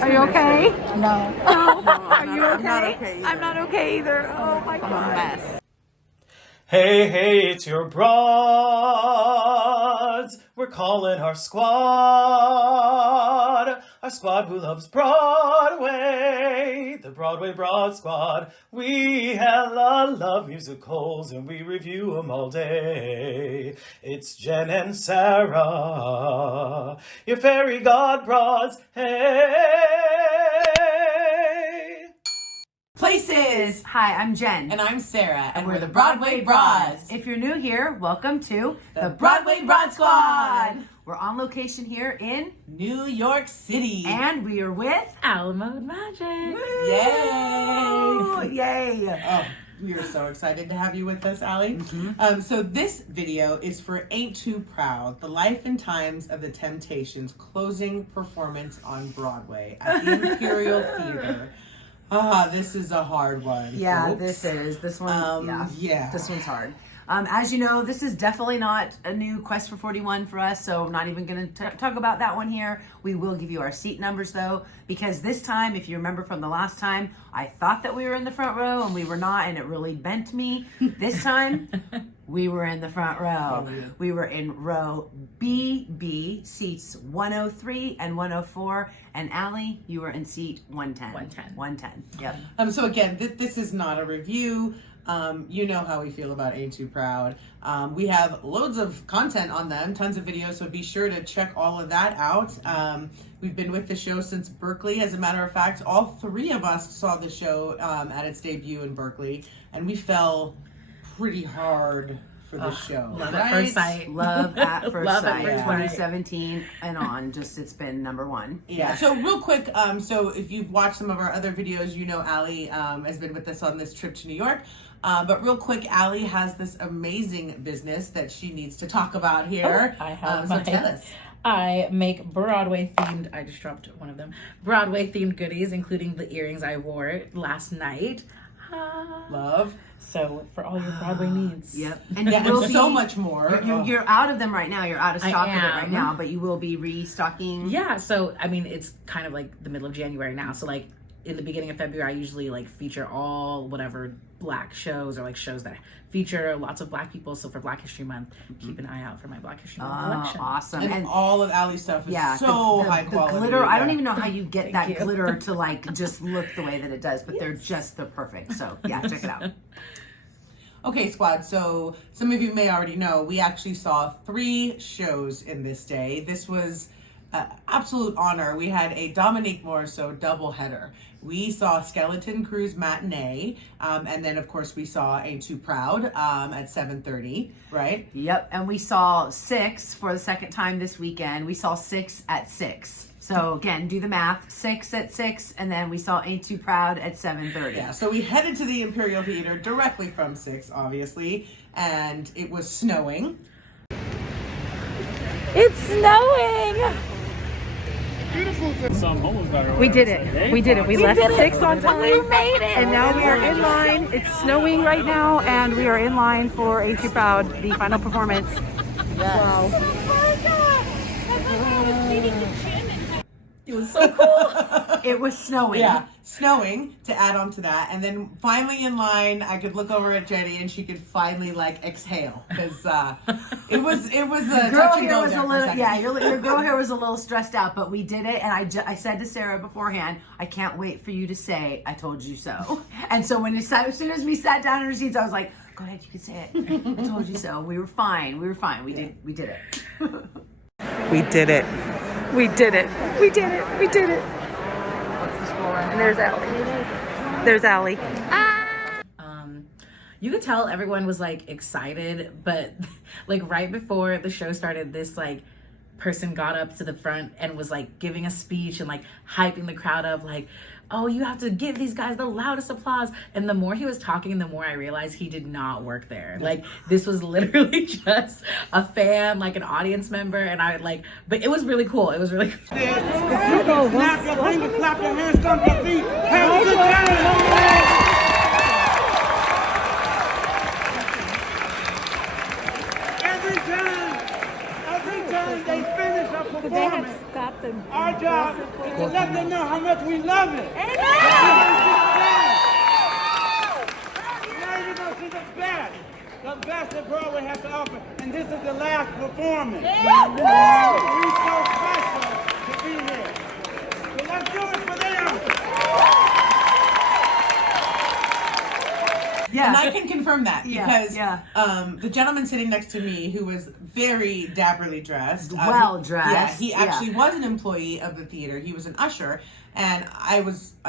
Are you okay? No. Are you okay? I'm not okay either. I'm not okay either. Oh my I'm a god. mess. Hey, hey, it's your broads. We're calling our squad. Our squad who loves Broadway. The Broadway Broad Squad. We hella love musicals and we review them all day. It's Jen and Sarah, your fairy god broads. Hey! Places. Hi, I'm Jen. And I'm Sarah, and we're the Broadway Broadway Broads. If you're new here, welcome to The Broadway Broad Squad. We're on location here in New York City. and we are with Alamode Magic. Oh, Yay! yay. Oh, we are so excited to have you with us, Allie. So this video is for Ain't Too Proud, the life and times of the Temptations closing performance on Broadway at the Imperial Theater. This is a hard one. Yeah, folks. this one. Yeah. This one's hard. As you know, this is definitely not a new Quest for 41 for us, so I'm not even going to talk about that one here. We will give you our seat numbers, though, because this time, if you remember from the last time, I thought that we were in the front row, and we were not, and it really bent me. This time, we were in the front row. Oh, yeah. We were in row BB, seats 103 and 104, and Allie, you were in seat 110. 110, yep. So again, this is not a review. You know how we feel about Ain't Too Proud. We have loads of content on them, tons of videos, so be sure to check all of that out. We've been with the show since Berkeley. As a matter of fact, all three of us saw the show at its debut in Berkeley, and we fell pretty hard for the show. Love at first sight. Love at first Love at sight. first sight. 2017 and on, just it's been number one. Yeah. So real quick, so if you've watched some of our other videos, you know Allie has been with us on this trip to New York. But real quick, Allie has this amazing business that she needs to talk about here. I have so my- tell us. I make Broadway themed, I just dropped one of them, Broadway themed goodies, including the earrings I wore last night. Love. So for all your Broadway needs. Yep. And so much more. You're out of them right now. You're out of stock of it right am. now, but you will be restocking. Yeah, so I mean, it's kind of like the middle of January now. So like in the beginning of February, I usually like feature all whatever Black shows or like shows that feature lots of Black people. So for Black History Month, keep an eye out for my Black History Month collection. Awesome. And all of Allie's stuff is yeah, so the high quality. glitter. I don't Yeah. even know how you get that you. glitter to like just look the way that it does, but they're just the perfect. So yeah, check it out. Okay, squad. So some of you may already know, we actually saw 3 shows in this day. This was an absolute honor. We had a Dominique Morisseau doubleheader. We saw Skeleton Cruise matinee, and then of course we saw Ain't Too Proud at 7:30, right? Yep, and we saw 6 for the second time this weekend. We saw 6 at 6. So again, do the math. 6 at 6, and then we saw Ain't Too Proud at 7:30. Yeah, so we headed to the Imperial Theater directly from 6, obviously, and it was snowing. It's snowing! We did it. We did it. We left 6 on time. We made it! And now we are in line. It's snowing right now, and we are in line for Ain't Too Proud, the final performance. Wow. It was so cool! It was snowing. Yeah, snowing to add on to that, and then finally in line, I could look over at Jenny and she could finally like exhale because it was a Girl touch and here go was there a for little, second. yeah, your girl here was a little stressed out, but we did it. And I said to Sarah beforehand, I can't wait for you to say, I told you so. And so as soon as we sat down in our seats, I was like, go ahead, you can say it. I told you so. We were fine. We did it. We did it. We did it. We did it. We did it. And there's Allie. There's Allie. You could tell everyone was like excited, but like right before the show started, this like person got up to the front and was like giving a speech and like hyping the crowd up, like, oh, you have to give these guys the loudest applause. And the more he was talking, the more I realized he did not work there. Like, this was literally just a fan, like an audience member. And I like, but it was really cool. It was really cool. Snap your fingers, clap your hands, stomp your feet. Have a good time. Every time they finish a performance, Our job is to let them know how much we love it. Now you're going to see the best that Broadway has to offer. And this is the last performance. We're so special to be here. So let's do it for them. Yeah. And I can confirm that because Yeah. the gentleman sitting next to me, who was very dapperly dressed, Well dressed, yeah, he yeah. actually was an employee of the theater. He was an usher, and I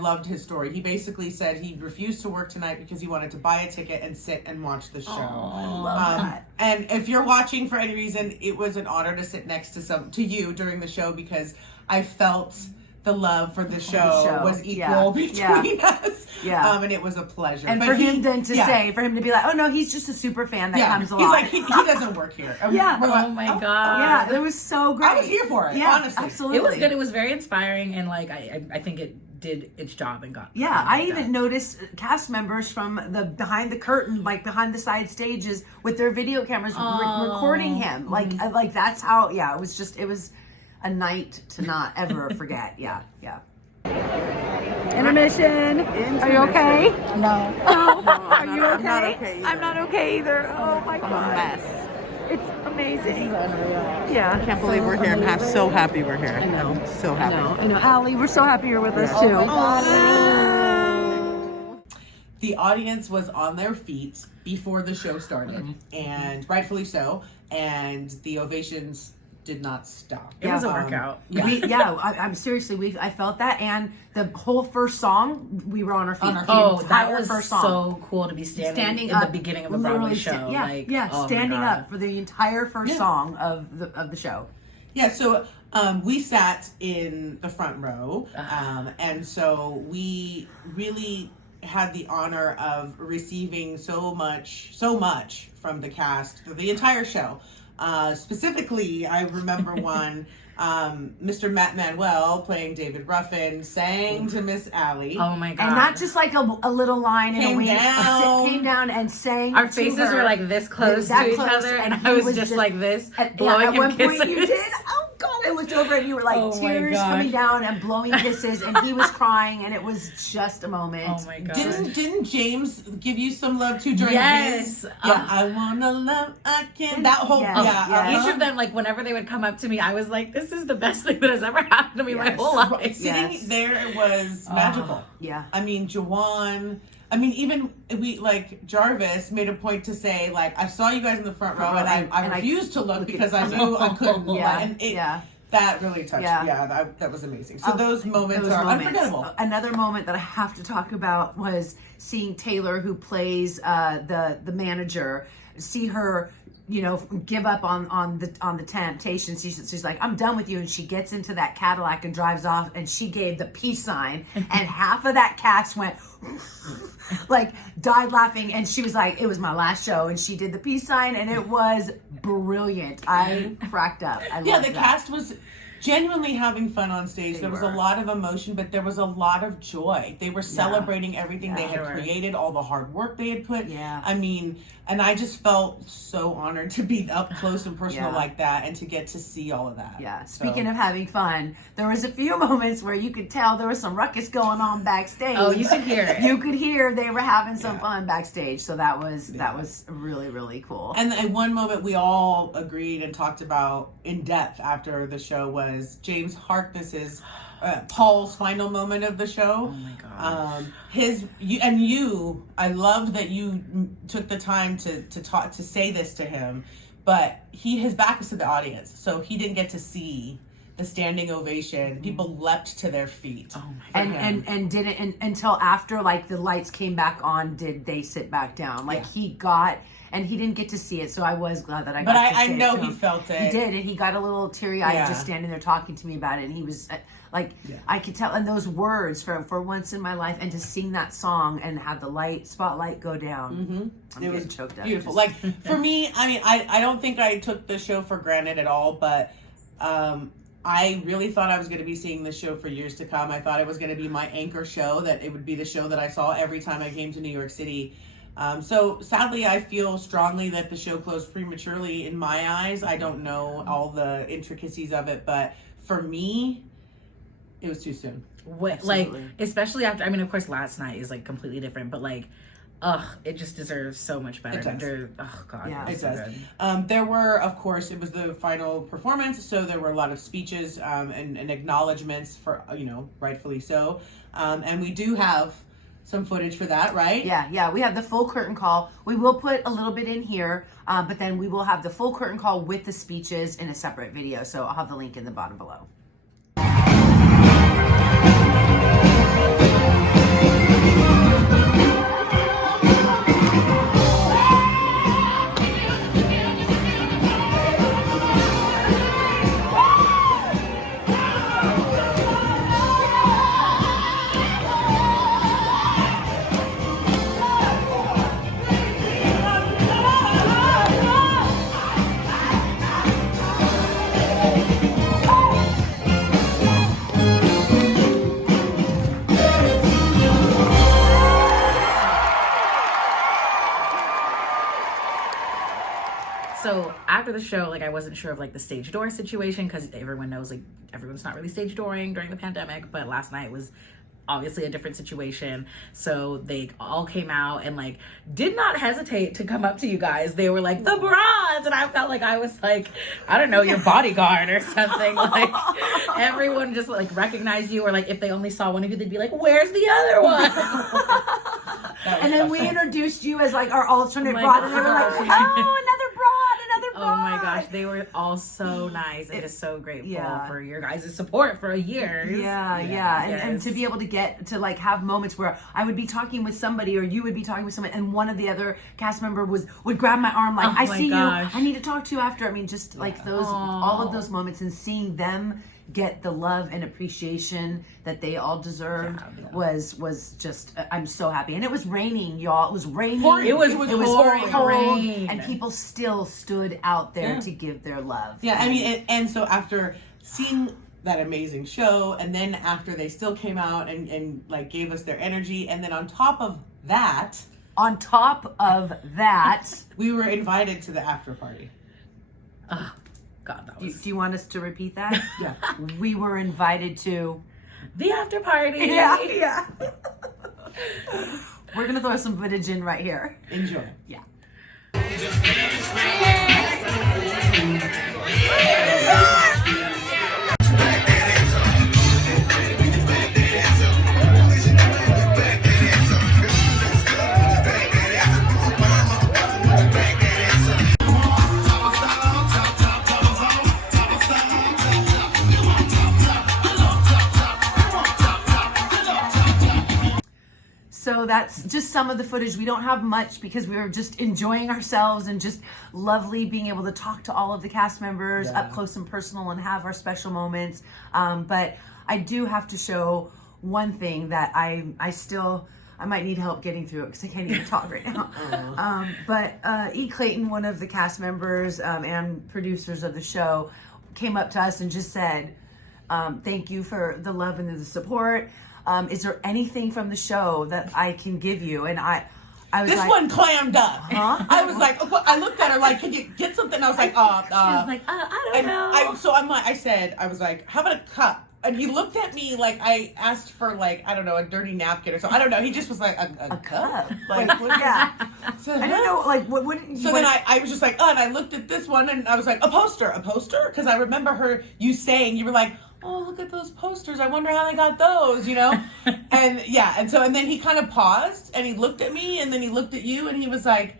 loved his story. He basically said he refused to work tonight because he wanted to buy a ticket and sit and watch the show. I love that. And if you're watching for any reason, it was an honor to sit next to you during the show because I felt the love for the show was equal between us. Yeah. And it was a pleasure. And But for he- him then to yeah. say, for him to be like, oh no, he's just a super fan that comes along. He's like, he doesn't work here. Yeah. We're like, Oh my God. Yeah, it was so great. I was here for it, Yeah, honestly. absolutely. It was good. It was very inspiring, and like I think it did its job and got. Yeah, I even noticed cast members from the behind the curtain, like behind the side stages, with their video cameras recording him. Like, like that's how. Yeah, it was a night to not ever forget. Yeah. Intermission. Are you okay? No. Are you okay? I'm not okay either. I'm not okay either. Oh my I'm God. a mess. It's amazing. Unreal. Yeah. I can't believe we're here. I'm so happy we're here. I know. So happy. I know. Allie, we're so happy you're with us too. The audience was on their feet before the show started, and rightfully so. And the ovations did not stop. It was a workout. I'm seriously, I felt that, and the whole first song, we were on our feet. Oh, The that entire was first song. so cool to be standing in up, the beginning of a Broadway literally show. yeah, like, oh my standing God. up for the entire first song of the show. Yeah, so we sat in the front row, and so we really had the honor of receiving so much from the cast for the entire show. Specifically, I remember one, Mr. Matt Manuel playing David Ruffin sang to Miss Allie. Oh my God. And not just like a little line and Came a wink. down. Came down and sang. Our to faces her. were like this close That to each close, other, and he I was just like this, blowing at him one kisses. point you did. Oh God! I looked over and you were like Oh my tears gosh. coming down and blowing kisses, and he was crying, and it was just a moment. Oh my God. Didn't James give you some love too during Yes. his? Yeah, I wanna love again. That whole Yes, yes. Each of them, like whenever they would come up to me, I was like, "This is the best thing that has ever happened to me my Yes. whole life." Sitting Yes. there was magical. Yeah. I mean, Jawan. I mean, even we like Jarvis made a point to say like, I saw you guys in the front row, and I refused to look because I knew I couldn't. Yeah. And it, Yeah. That really touched. Yeah. Yeah, that was amazing. So those moments are unforgettable. Another moment that I have to talk about was seeing Taylor, who plays the manager, see her, give up on the temptation. She's like, I'm done with you, and she gets into that Cadillac and drives off, and she gave the peace sign, and half of that cast went like died laughing, and she was like, it was my last show, and she did the peace sign, and it was brilliant. I cracked up. I Yeah, loved the that. cast was genuinely having fun on stage. There was a were. lot of emotion, but there was a lot of joy. They were celebrating everything they had created, all the hard work they had put. Yeah. I mean, and I just felt so honored to be up close and personal Yeah. like that and to get to see all of that. Yeah. Speaking of having fun, there was a few moments where you could tell there was some ruckus going on backstage. Oh, you could hear it. You could hear they were having some fun backstage. So that was really, really cool. And at one moment we all agreed and talked about in depth after the show was James Harkness's Paul's final moment of the show. Oh my God. I loved that you took the time to talk to say this to him, but his back was to the audience, so he didn't get to see the standing ovation. People leapt to their feet. Oh my God. And didn't until after like the lights came back on did they sit back down. Like he didn't get to see it, so I was glad that I got to see it. But I know to he him. felt it. He did, and he got a little teary-eyed Yeah. just standing there talking to me about it, and he was like, I could tell, and those words for once in my life, and to sing that song and have the spotlight go down. I'm It was getting choked up. beautiful. Like for me, I mean, I don't think I took the show for granted at all, but I really thought I was going to be seeing this show for years to come. I thought it was going to be my anchor show, that it would be the show that I saw every time I came to New York City. So sadly, I feel strongly that the show closed prematurely in my eyes. I don't know all the intricacies of it, but for me, It was too soon. What, like, especially after, I mean, of course, last night is like completely different, but like, it just deserves so much better. It does. Oh God, Yeah, It so does. good. There were, of course, it was the final performance, so there were a lot of speeches and acknowledgments for, rightfully so. And we do have some footage for that, right? Yeah, we have the full curtain call. We will put a little bit in here, but then we will have the full curtain call with the speeches in a separate video. So I'll have the link in the bottom below. So after the show, like I wasn't sure of like the stage door situation because everyone knows like everyone's not really stage dooring during the pandemic, but last night was obviously a different situation. So they all came out and like did not hesitate to come up to you guys. They were like, the Broads, and I felt like I was like, I don't know, your bodyguard or something. Like everyone just like recognized you, or like if they only saw one of you, they'd be like, where's the other one? And then we introduced you as like our alternate Oh my broad, and they were like, gosh. oh, another broad, another Oh broad. my gosh, they were all so nice and just so grateful Yeah. for your guys' support for years. Yeah. And to be able to get to like have moments where I would be talking with somebody or you would be talking with somebody and one of the other cast member would grab my arm like, Oh I my see gosh. you, I need to talk to you after. I mean, just like those, all of those moments and seeing them get the love and appreciation that they all deserved was just, I'm so happy. And it was raining, y'all. It was raining. It was pouring cold, rain. and people still stood out there to give their love. Yeah, I mean, and so after seeing that amazing show, and then after they still came out and like gave us their energy, and then on top of that, we were invited to the after party. Oh, God, that was Do you want us to repeat that? Yeah. We were invited to. the after party. Yeah. We're gonna throw some footage in right here. Enjoy. Yeah. So that's just some of the footage. We don't have much because we were just enjoying ourselves and just lovely being able to talk to all of the cast members up close and personal and have our special moments. But I do have to show one thing that I might need help getting through it because I can't even talk right now. But E. Clayton, one of the cast members and producers of the show, came up to us and just said, thank you for the love and the support. Is there anything from the show that I can give you? And I was This like, one clammed up. Huh? I was like, I looked at her like, can you get something? I was like, She was like, I don't know. I was like, how about a cup? And he looked at me like I asked for like, I don't know, a dirty napkin or something. I don't know. He just was like, a cup? Like, what? yeah. So, I don't know, like, what So then I was just like, and I looked at this one and I was like, a poster? Because I remember you saying, you were like, oh, look at those posters. I wonder how they got those, And yeah, and then he kind of paused and he looked at me and then he looked at you and he was like,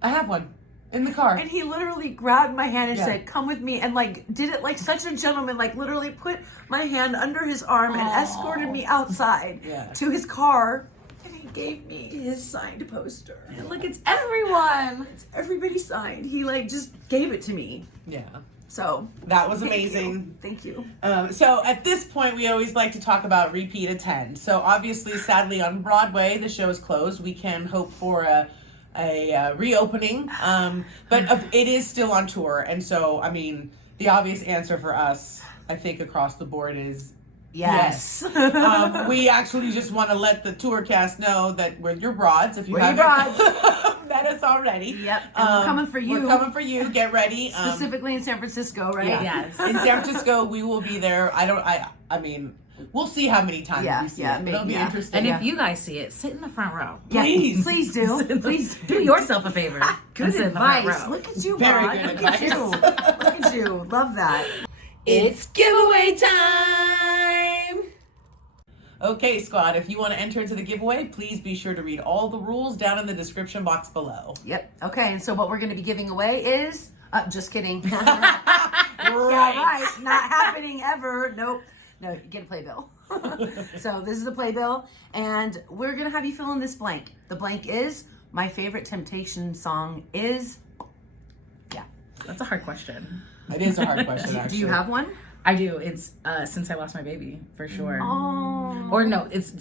I have one in the car. And he literally grabbed my hand and Yeah. said, come with me, and like did it like such a gentleman, like literally put my hand under his arm and escorted me outside to his car. And he gave me his signed poster. And look, it's everyone. It's everybody signed. He like just gave it to me. Yeah. So That was amazing. Thank you. So at this point, we always like to talk about repeat attend. So obviously, sadly, on Broadway, the show is closed. We can hope for a reopening, but it is still on tour. And so, I mean, the obvious answer for us, I think, across the board is Yes. we actually just want to let the tour cast know that we're your broads. If you We're your haven't met us already. Yep. And we're coming for you. We're coming for you. Get ready. Specifically in San Francisco, right? Yeah. Yes. In San Francisco, we will be there. I mean, We'll see how many times Yeah, we see yeah, it. It'll be yeah. interesting. And if you guys see it, sit in the front row. Yeah, Please. please do. Please Do yourself a favor. Good and sit in the front advice. row. Look at you, Very Rod. good Look at advice. you. Look at you. Love that. It's giveaway time! Okay, squad, if you want to enter into the giveaway, please be sure to read all the rules down in the description box below. Yep. Okay, and so what we're going to be giving away is, just kidding. Right. Yeah, right. Not happening ever. Nope. No, you get a playbill. So this is the playbill, and we're going to have you fill in this blank. The blank is, my favorite Temptation song is, That's a hard question. It is a hard question, actually. do you have one? I do. It's Since I Lost My Baby, for sure. Oh. Or no, it's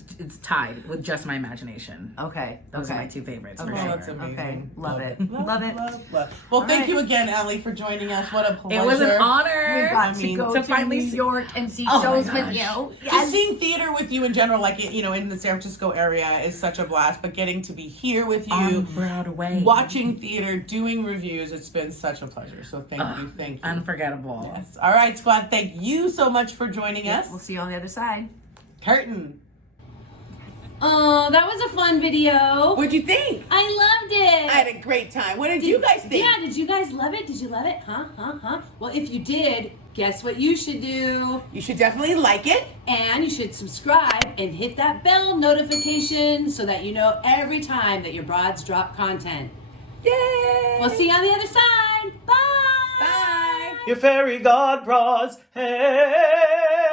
tied with Just My Imagination. Okay. Those okay. are my two favorites, for Oh, sure. that's amazing. Okay. Love it. Love it. Well, All thank right. you again, Allie, for joining us. What a pleasure. It was an honor. We got I to mean, go to to finally New see- York and see Oh my shows with gosh. you. Just seeing theater with you in general, like, you know, in the San Francisco area is such a blast, but getting to be here with you, On Broadway. watching theater, doing reviews, it's been such a pleasure. So thank you. Unforgettable. Yes. All right, squad, thank you so much for joining us. We'll see you on the other side. Curtain. Oh, that was a fun video. What'd you think? I loved it. I had a great time. What did you guys think? Yeah, did you guys love it? Did you love it? Huh? Well, if you did, guess what you should do? You should definitely like it. And you should subscribe and hit that bell notification so that you know every time that your broads drop content. Yay! We'll see you on the other side. Bye. Bye. Your fairy god bras, hey.